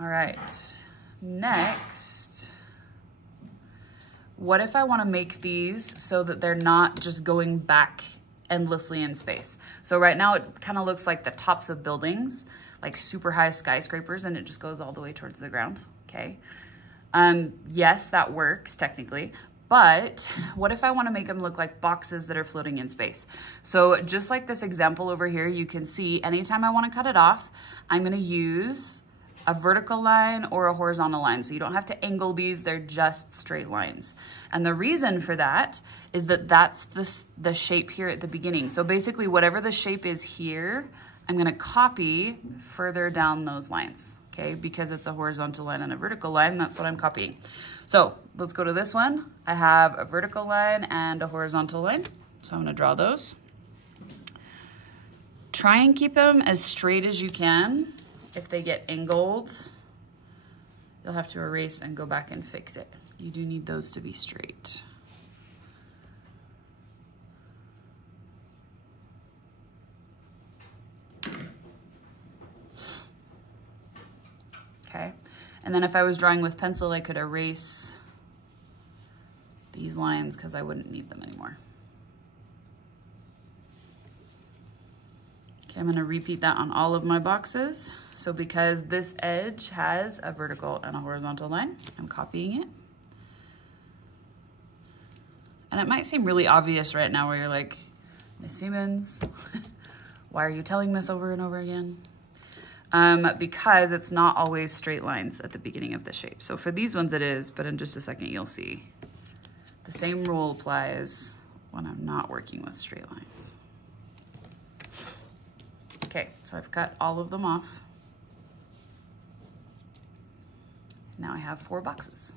All right, next, what if I want to make these so that they're not just going back endlessly in space? So right now it kind of looks like the tops of buildings, like super high skyscrapers, and it just goes all the way towards the ground, okay? Yes, that works technically, but what if I want to make them look like boxes that are floating in space? So just like this example over here, you can see anytime I want to cut it off, I'm going to use a vertical line or a horizontal line. So you don't have to angle these, they're just straight lines. And the reason for that is that that's the shape here at the beginning. So basically whatever the shape is here, I'm gonna copy further down those lines, okay? Because it's a horizontal line and a vertical line, that's what I'm copying. So let's go to this one. I have a vertical line and a horizontal line. So I'm gonna draw those. Try and keep them as straight as you can. If they get angled, you'll have to erase and go back and fix it. You do need those to be straight. Okay, and then if I was drawing with pencil, I could erase these lines because I wouldn't need them anymore. Okay, I'm gonna repeat that on all of my boxes. So because this edge has a vertical and a horizontal line, I'm copying it. And it might seem really obvious right now where you're like, Miss Siemens, why are you telling this over and over again? Because it's not always straight lines at the beginning of the shape. So for these ones it is, but in just a second you'll see. The same rule applies when I'm not working with straight lines. Okay, so I've cut all of them off. Now I have 4 boxes.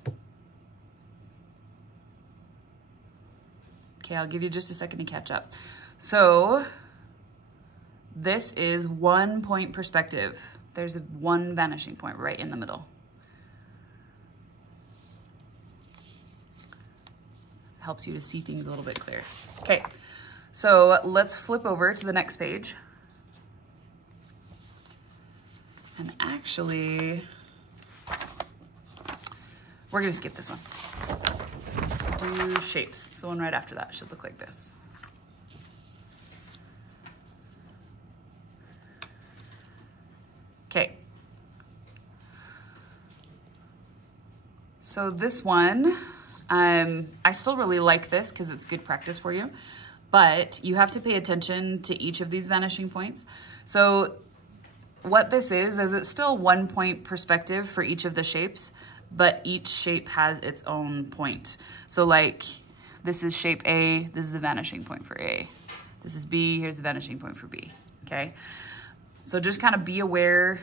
Okay, I'll give you just a second to catch up. So this is 1 point perspective. There's one vanishing point right in the middle. Helps you to see things a little bit clearer. Okay, so let's flip over to the next page. And actually, we're gonna skip this one. Do shapes. The one right after that should look like this. Okay. So this one, I still really like this because it's good practice for you, but you have to pay attention to each of these vanishing points. So what this is it's still 1 point perspective for each of the shapes, but each shape has its own point. So like, this is shape A, this is the vanishing point for A. This is B, here's the vanishing point for B, okay? So just kind of be aware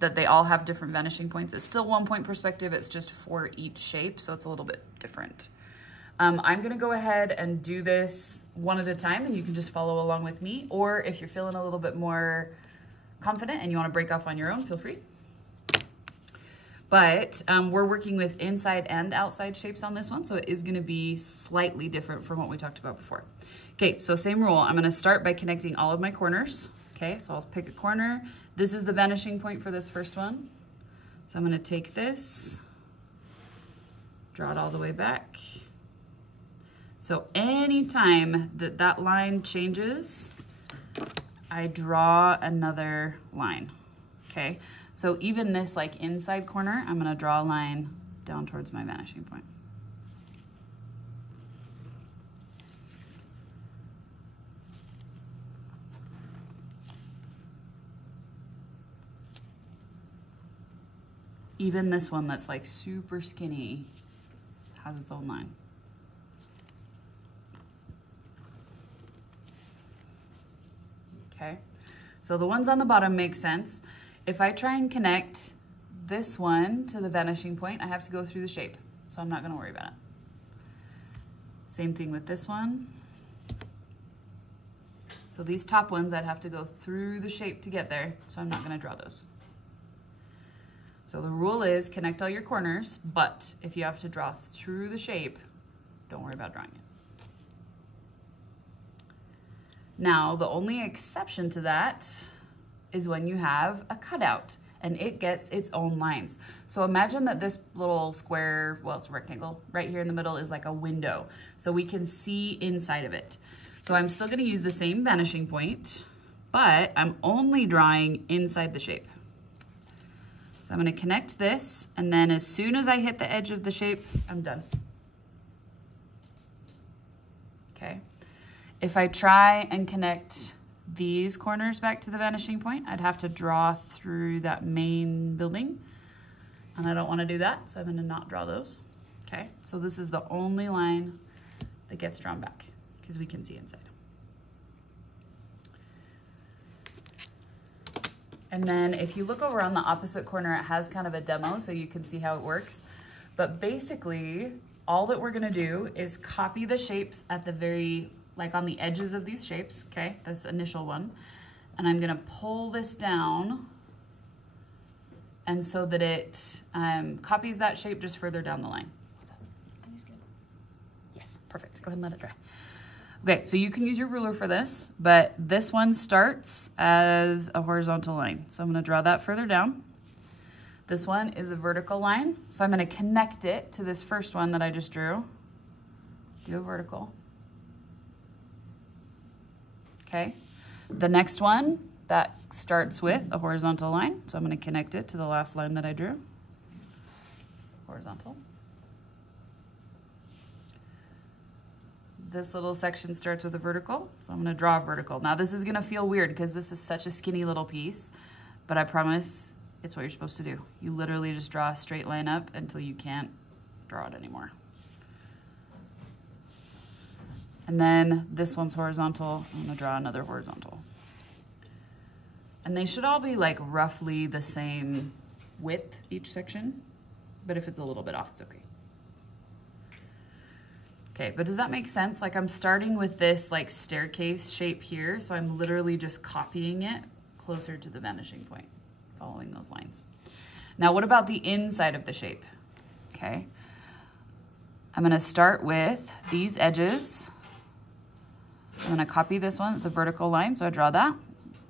that they all have different vanishing points. It's still 1 point perspective, it's just for each shape, so it's a little bit different. I'm gonna go ahead and do this one at a time and you can just follow along with me, or if you're feeling a little bit more confident and you wanna break off on your own, feel free. But we're working with inside and outside shapes on this one, so it is gonna be slightly different from what we talked about before. Okay, so same rule. I'm gonna start by connecting all of my corners. Okay, so I'll pick a corner. This is the vanishing point for this first one. So I'm gonna take this, draw it all the way back. So anytime that that line changes, I draw another line, okay? So even this like inside corner, I'm gonna draw a line down towards my vanishing point. Even this one that's like super skinny has its own line. Okay, so the ones on the bottom make sense. If I try and connect this one to the vanishing point, I have to go through the shape, so I'm not gonna worry about it. Same thing with this one. So these top ones, I'd have to go through the shape to get there, so I'm not gonna draw those. So the rule is connect all your corners, but if you have to draw through the shape, don't worry about drawing it. Now, the only exception to that is when you have a cutout. and it gets its own lines. So imagine that this little square, well, it's a rectangle, right here in the middle is like a window. So we can see inside of it. So I'm still gonna use the same vanishing point, but I'm only drawing inside the shape. So I'm gonna connect this, and then as soon as I hit the edge of the shape, I'm done. Okay. If I try and connect these corners back to the vanishing point, I'd have to draw through that main building, and I don't wanna do that, so I'm gonna not draw those. Okay, so this is the only line that gets drawn back, because we can see inside. And then if you look over on the opposite corner, it has kind of a demo so you can see how it works. But basically, all that we're gonna do is copy the shapes at the very, like on the edges of these shapes, okay, this initial one. And I'm gonna pull this down, and so that it copies that shape just further down the line. What's up? Are these good? Yes, perfect, go ahead and let it dry. Okay, so you can use your ruler for this, but this one starts as a horizontal line. So I'm gonna draw that further down. This one is a vertical line, so I'm gonna connect it to this first one that I just drew. Do a vertical. Okay, the next one, that starts with a horizontal line, so I'm gonna connect it to the last line that I drew. Horizontal. This little section starts with a vertical, so I'm gonna draw a vertical. Now this is gonna feel weird because this is such a skinny little piece, but I promise it's what you're supposed to do. You literally just draw a straight line up until you can't draw it anymore. And then this one's horizontal, I'm gonna draw another horizontal. And they should all be like roughly the same width, each section, but if it's a little bit off, it's okay. Okay, but does that make sense? Like I'm starting with this like staircase shape here, so I'm literally just copying it closer to the vanishing point, following those lines. Now what about the inside of the shape? Okay, I'm gonna start with these edges. I'm gonna copy this one, it's a vertical line, so I draw that.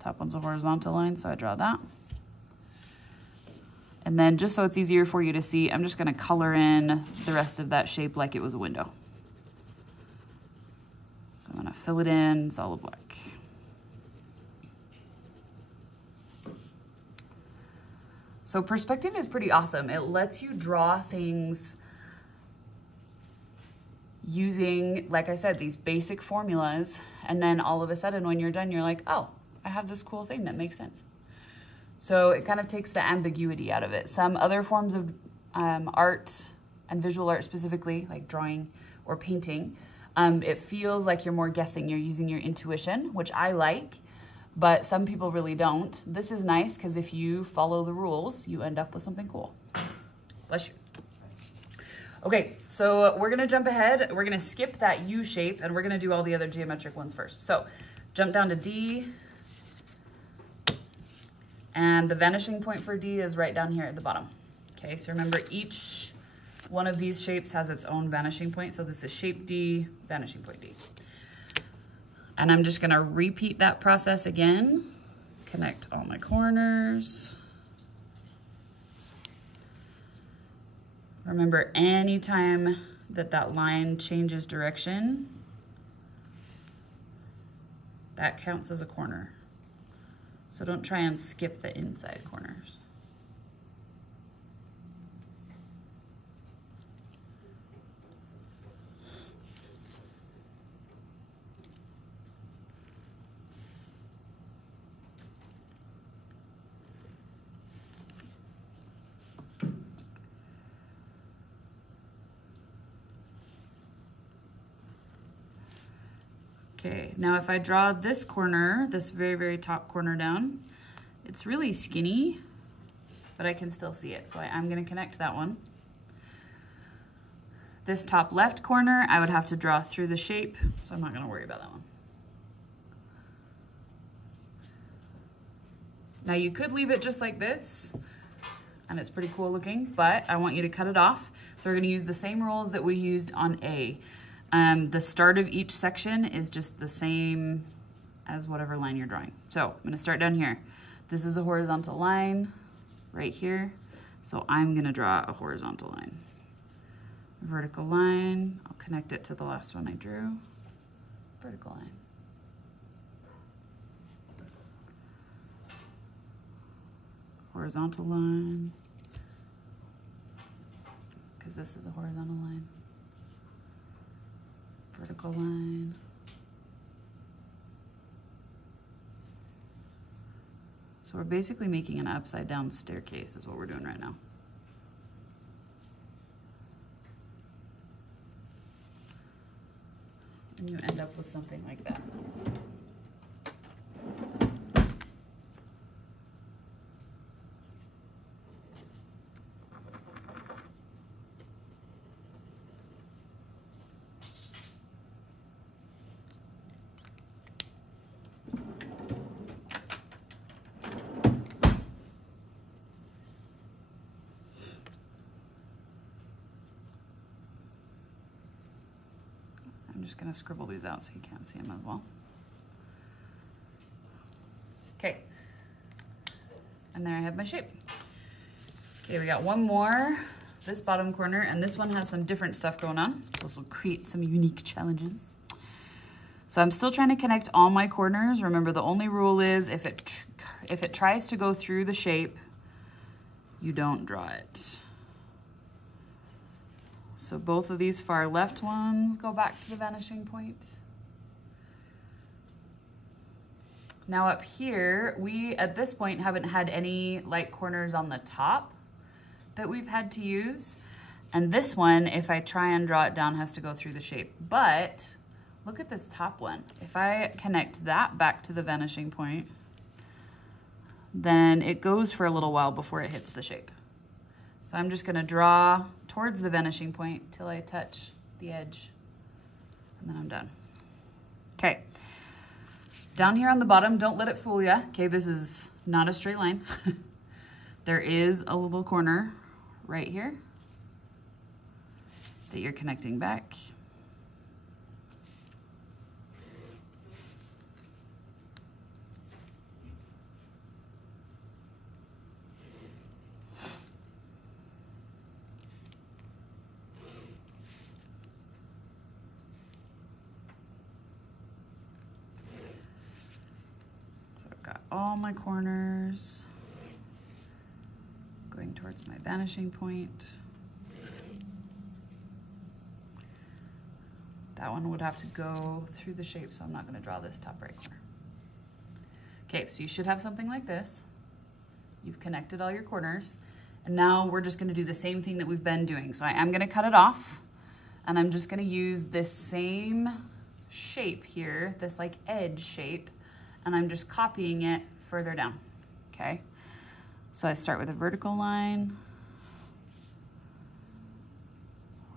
Top one's a horizontal line, so I draw that. And then just so it's easier for you to see, I'm just gonna color in the rest of that shape like it was a window. So I'm gonna fill it in solid black. So perspective is pretty awesome. It lets you draw things using, like I said, these basic formulas, and then all of a sudden when you're done, you're like, oh, I have this cool thing that makes sense. So it kind of takes the ambiguity out of it. Some other forms of art and visual art specifically, like drawing or painting, it feels like you're more guessing, you're using your intuition, which I like, but some people really don't. This is nice because if you follow the rules, you end up with something cool. Bless you. Okay, so we're gonna jump ahead. We're gonna skip that U shape and we're gonna do all the other geometric ones first. So jump down to D, and the vanishing point for D is right down here at the bottom. Okay, so remember each one of these shapes has its own vanishing point. So this is shape D, vanishing point D. And I'm just gonna repeat that process again. Connect all my corners. Remember, anytime that that line changes direction, that counts as a corner. So don't try and skip the inside corners. Okay, now if I draw this corner, this very, very top corner down, it's really skinny, but I can still see it. So I'm gonna connect that one. This top left corner, I would have to draw through the shape, so I'm not gonna worry about that one. Now you could leave it just like this, and it's pretty cool looking, but I want you to cut it off. So we're gonna use the same rules that we used on A. The start of each section is just the same as whatever line you're drawing. So I'm gonna start down here. This is a horizontal line. right here. So I'm gonna draw a horizontal line. Vertical line, I'll connect it to the last one I drew. Vertical line. Horizontal line, because this is a horizontal line. Vertical line. So we're basically making an upside down staircase is what we're doing right now. And you end up with something like that. I'm just gonna scribble these out so you can't see them as well. Okay, and there I have my shape. Okay, we got one more, this bottom corner, and this one has some different stuff going on. So this will create some unique challenges. So I'm still trying to connect all my corners. Remember, the only rule is if it tries to go through the shape, you don't draw it. So both of these far left ones go back to the vanishing point. Now up here, we at this point haven't had any light corners on the top that we've had to use. And this one, if I try and draw it down, has to go through the shape. But look at this top one. If I connect that back to the vanishing point, then it goes for a little while before it hits the shape. So I'm just gonna draw towards the vanishing point till I touch the edge, and then I'm done. Okay, down here on the bottom, don't let it fool ya. Okay, this is not a straight line. There is a little corner right here that you're connecting back. All my corners going towards my vanishing point. That one would have to go through the shape, so I'm not going to draw this top right corner. Okay, so you should have something like this. You've connected all your corners, and now we're just going to do the same thing that we've been doing. So I am going to cut it off, and I'm just going to use this same shape here, this like edge shape, and I'm just copying it further down, okay? So I start with a vertical line,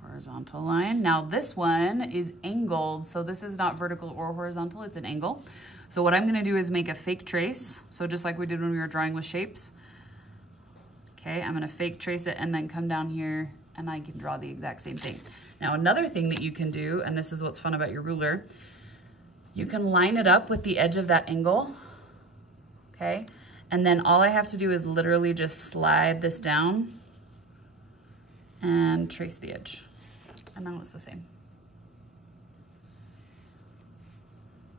horizontal line. Now this one is angled, so this is not vertical or horizontal, it's an angle. So what I'm gonna do is make a fake trace. So just like we did when we were drawing with shapes. Okay, I'm gonna fake trace it and then come down here and I can draw the exact same thing. Now another thing that you can do, and this is what's fun about your ruler, you can line it up with the edge of that angle, okay? And then all I have to do is literally just slide this down and trace the edge. And now it's the same.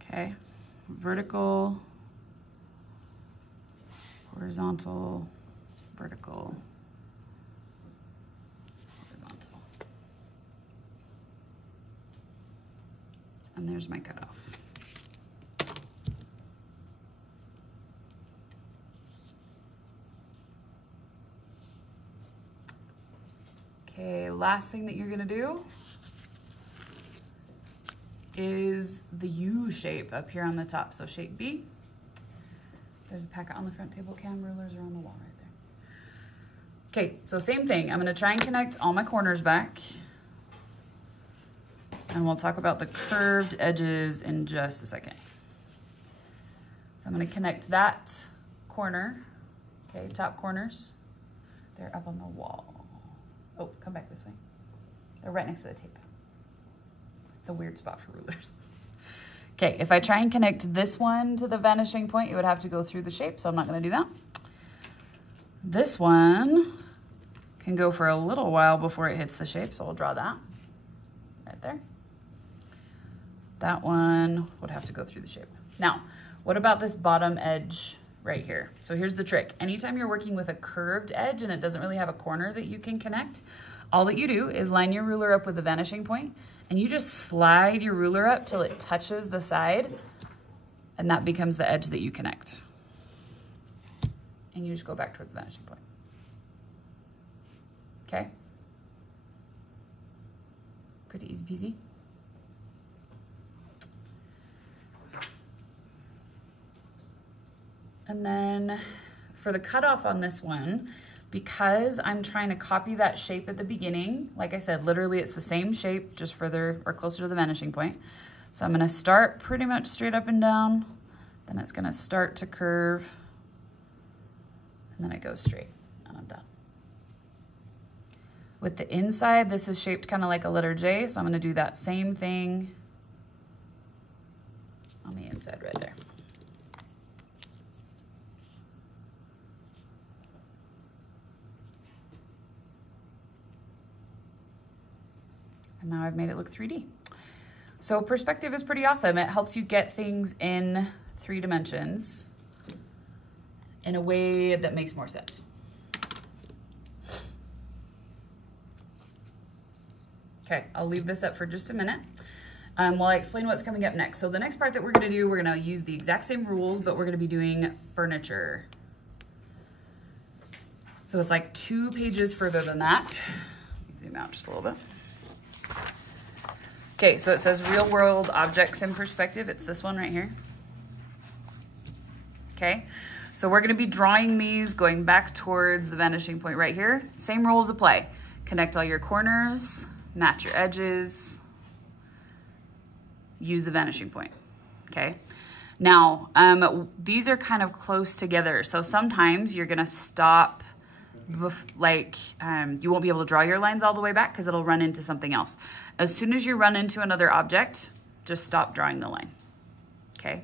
Okay, vertical, horizontal, vertical, horizontal. And there's my cutoff. Okay, last thing that you're gonna do is the U shape up here on the top. So shape B. There's a packet on the front table. Cam rulers are on the wall right there. Okay, so same thing. I'm gonna try and connect all my corners back. And we'll talk about the curved edges in just a second. So I'm gonna connect that corner, okay, top corners. They're up on the wall. Oh, come back this way. They're right next to the tape. It's a weird spot for rulers. Okay, if I try and connect this one to the vanishing point, it would have to go through the shape, so I'm not gonna do that. This one can go for a little while before it hits the shape, so we'll draw that right there. That one would have to go through the shape. Now, what about this bottom edge right here? So here's the trick. Anytime you're working with a curved edge and it doesn't really have a corner that you can connect, all that you do is line your ruler up with the vanishing point, and you just slide your ruler up till it touches the side, and that becomes the edge that you connect. And you just go back towards the vanishing point. Okay? Pretty easy peasy. And then for the cutoff on this one, because I'm trying to copy that shape at the beginning, like I said, literally it's the same shape, just further or closer to the vanishing point. So I'm gonna start pretty much straight up and down, then it's gonna start to curve, and then it goes straight, and I'm done. With the inside, this is shaped kind of like a letter J, so I'm gonna do that same thing on the inside right there. And now I've made it look 3D. So perspective is pretty awesome. It helps you get things in 3 dimensions in a way that makes more sense. Okay, I'll leave this up for just a minute while I explain what's coming up next. So the next part that we're gonna do, we're gonna use the exact same rules, but we're gonna be doing furniture. So it's like 2 pages further than that. Zoom out just a little bit. Okay, so it says real world objects in perspective. It's this one right here. Okay, so we're gonna be drawing these going back towards the vanishing point right here. Same rules apply. Connect all your corners, match your edges, use the vanishing point, okay? Now, these are kind of close together. So sometimes you're gonna stop, you won't be able to draw your lines all the way back because it'll run into something else. As soon as you run into another object, just stop drawing the line, okay?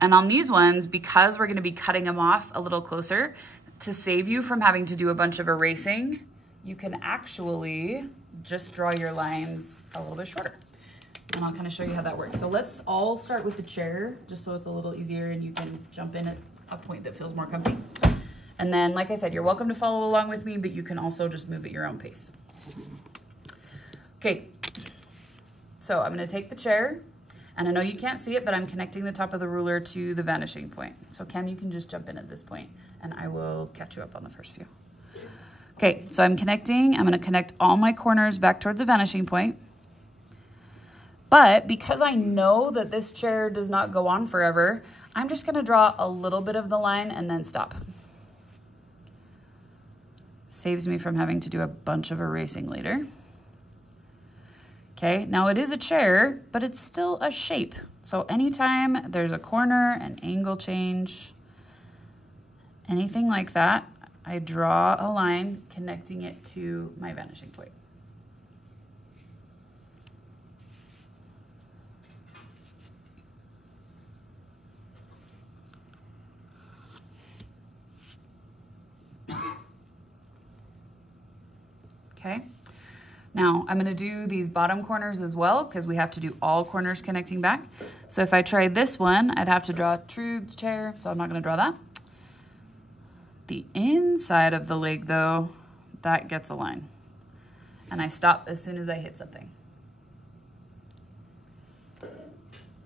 And on these ones, because we're gonna be cutting them off a little closer, to save you from having to do a bunch of erasing, you can actually just draw your lines a little bit shorter. And I'll kind of show you how that works. So let's all start with the chair, just so it's a little easier and you can jump in at a point that feels more comfy. And then, like I said, you're welcome to follow along with me, but you can also just move at your own pace. Okay, so I'm gonna take the chair, and I know you can't see it, but I'm connecting the top of the ruler to the vanishing point. So Cam, you can just jump in at this point, and I will catch you up on the first few. Okay, so I'm gonna connect all my corners back towards the vanishing point. But because I know that this chair does not go on forever, I'm just gonna draw a little bit of the line and then stop. Saves me from having to do a bunch of erasing later. Okay, now it is a chair, but it's still a shape. So anytime there's a corner, an angle change, anything like that, I draw a line connecting it to my vanishing point. Okay, now I'm gonna do these bottom corners as well because we have to do all corners connecting back. So if I tried this one, I'd have to draw a true chair, so I'm not gonna draw that. The inside of the leg though, that gets a line. And I stop as soon as I hit something.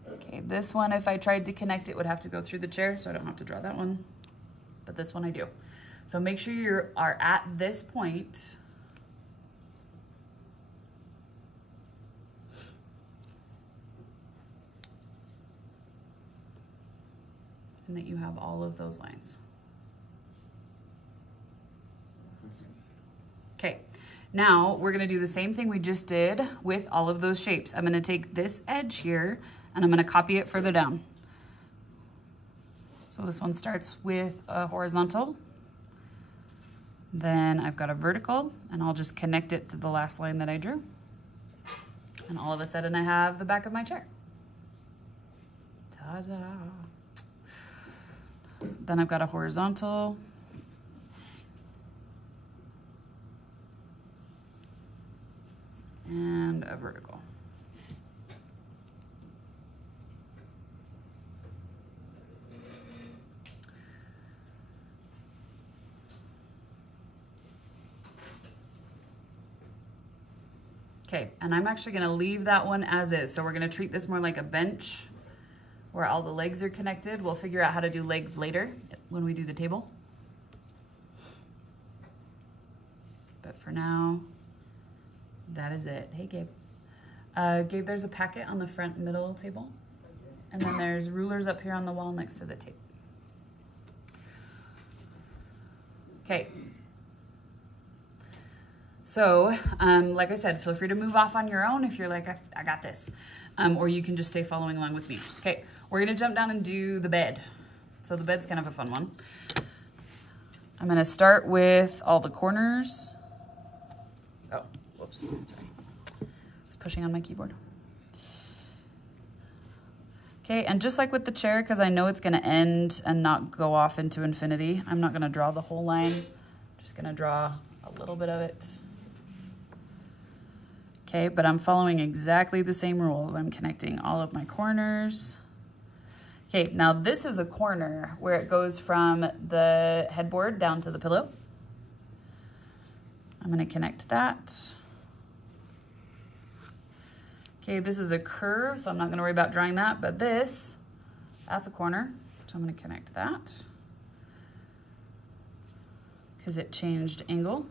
Okay, this one, if I tried to connect it, would have to go through the chair, so I don't have to draw that one. But this one I do. So make sure you are at this point and that you have all of those lines. Okay, now we're gonna do the same thing we just did with all of those shapes. I'm gonna take this edge here and I'm gonna copy it further down. So this one starts with a horizontal, then I've got a vertical, and I'll just connect it to the last line that I drew. And all of a sudden I have the back of my chair. Ta-da! Then I've got a horizontal, a vertical. Okay, and I'm actually gonna leave that one as is. So we're gonna treat this more like a bench where all the legs are connected. We'll figure out how to do legs later when we do the table. But for now, that is it. Hey, Gabe. Gabe, there's a packet on the front middle table. And then there's rulers up here on the wall next to the tape. Okay. So, like I said, feel free to move off on your own if you're like, I got this. Or you can just stay following along with me. Okay, we're gonna jump down and do the bed. So the bed's kind of a fun one. I'm gonna start with all the corners. Oh, whoops, sorry. I was pushing on my keyboard. Okay, and just like with the chair, because I know it's gonna end and not go off into infinity, I'm not gonna draw the whole line. I'm just gonna draw a little bit of it. Okay, but I'm following exactly the same rules. I'm connecting all of my corners. Okay, now this is a corner where it goes from the headboard down to the pillow. I'm gonna connect that. Okay, this is a curve, so I'm not gonna worry about drawing that, but that's a corner, so I'm gonna connect that because it changed angle.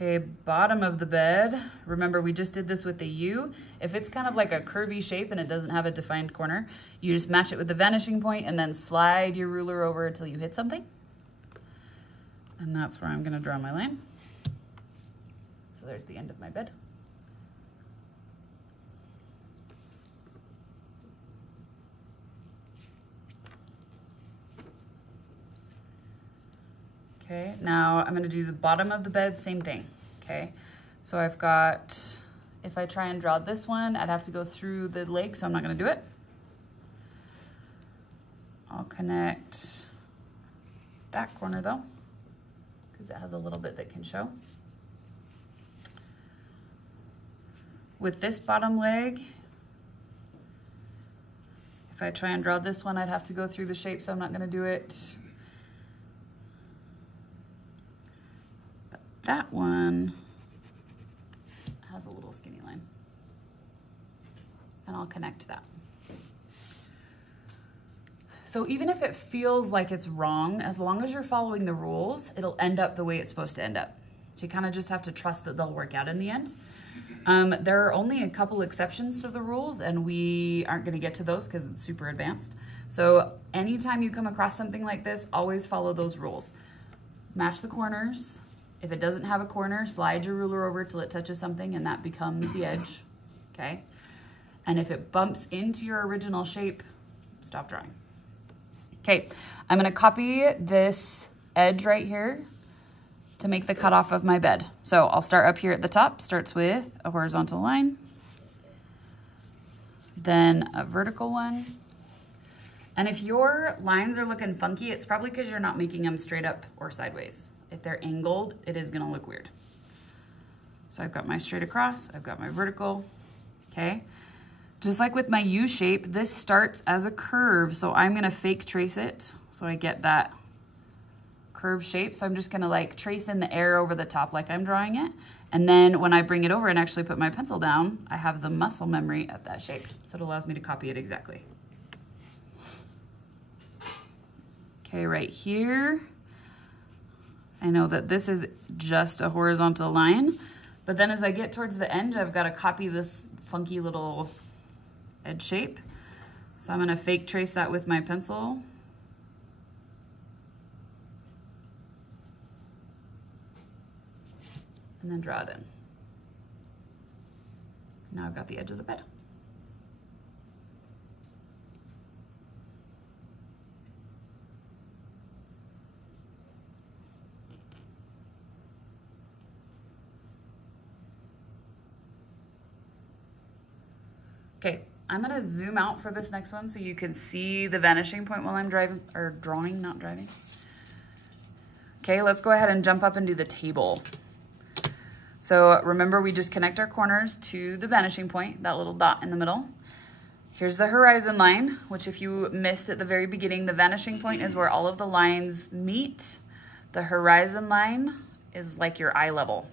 Okay, bottom of the bed. Remember, we just did this with the U. If it's kind of like a curvy shape and it doesn't have a defined corner, you just match it with the vanishing point and then slide your ruler over until you hit something. And that's where I'm gonna draw my line. So there's the end of my bed. Okay, now I'm gonna do the bottom of the bed, same thing, okay? So I've got, if I try and draw this one, I'd have to go through the leg, so I'm not gonna do it. I'll connect that corner though, because it has a little bit that can show. With this bottom leg, if I try and draw this one, I'd have to go through the shape, so I'm not gonna do it. That one has a little skinny line, and I'll connect that. So even if it feels like it's wrong, as long as you're following the rules, it'll end up the way it's supposed to end up. So you kind of just have to trust that they'll work out in the end. There are only a couple exceptions to the rules, and we aren't going to get to those because it's super advanced. So anytime you come across something like this, always follow those rules. Match the corners. If it doesn't have a corner, slide your ruler over till it touches something and that becomes the edge, okay? And if it bumps into your original shape, stop drawing. Okay, I'm gonna copy this edge right here to make the cutoff of my bed. So I'll start up here at the top, starts with a horizontal line, then a vertical one. And if your lines are looking funky, it's probably because you're not making them straight up or sideways. If they're angled, it is gonna look weird. So I've got my straight across, I've got my vertical, okay? Just like with my U shape, this starts as a curve, so I'm gonna fake trace it so I get that curve shape. So I'm just gonna like trace in the air over the top like I'm drawing it. And then when I bring it over and actually put my pencil down, I have the muscle memory of that shape. So it allows me to copy it exactly. Okay, right here, I know that this is just a horizontal line, but then as I get towards the end, I've got to copy this funky little edge shape. So I'm going to fake trace that with my pencil. And then draw it in. Now I've got the edge of the bed. Okay, I'm gonna zoom out for this next one so you can see the vanishing point while I'm driving, or drawing, not driving. Okay, let's go ahead and jump up and do the table. So remember, we just connect our corners to the vanishing point, that little dot in the middle. Here's the horizon line, which if you missed at the very beginning, the vanishing point is where all of the lines meet. The horizon line is like your eye level.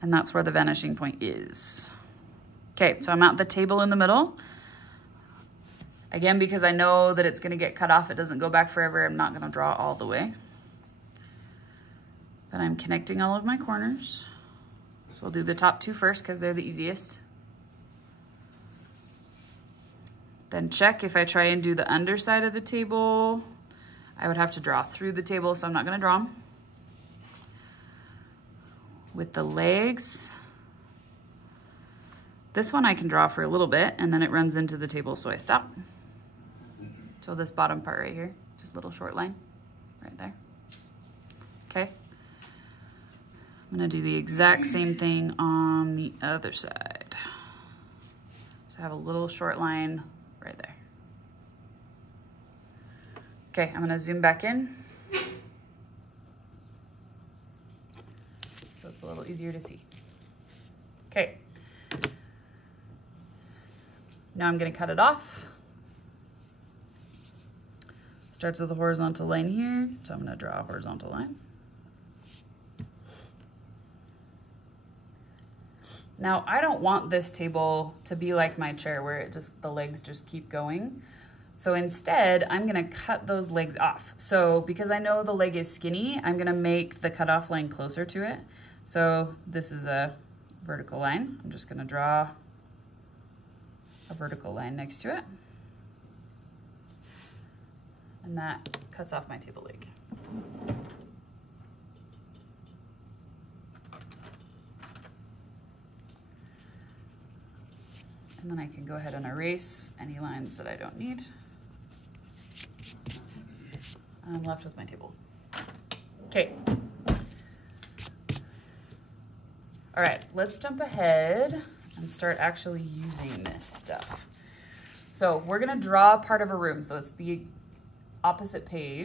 And that's where the vanishing point is. Okay, so I'm at the table in the middle. Again, because I know that it's gonna get cut off, it doesn't go back forever, I'm not gonna draw all the way. But I'm connecting all of my corners. So I'll do the top two first because they're the easiest. Then check if I try and do the underside of the table, I would have to draw through the table, so I'm not gonna draw them. With the legs, this one I can draw for a little bit and then it runs into the table, so I stop. So this bottom part right here, just a little short line right there. Okay. I'm gonna do the exact same thing on the other side. So I have a little short line right there. Okay, I'm gonna zoom back in. So it's a little easier to see. Okay. Now I'm gonna cut it off. Starts with a horizontal line here, so I'm gonna draw a horizontal line. Now, I don't want this table to be like my chair where the legs just keep going. So instead, I'm gonna cut those legs off. So because I know the leg is skinny, I'm gonna make the cutoff line closer to it. So this is a vertical line. I'm just gonna draw a vertical line next to it. And that cuts off my table leg. And then I can go ahead and erase any lines that I don't need. And I'm left with my table. Okay. All right, let's jump ahead and start actually using this stuff. So we're gonna draw part of a room. So it's the opposite page.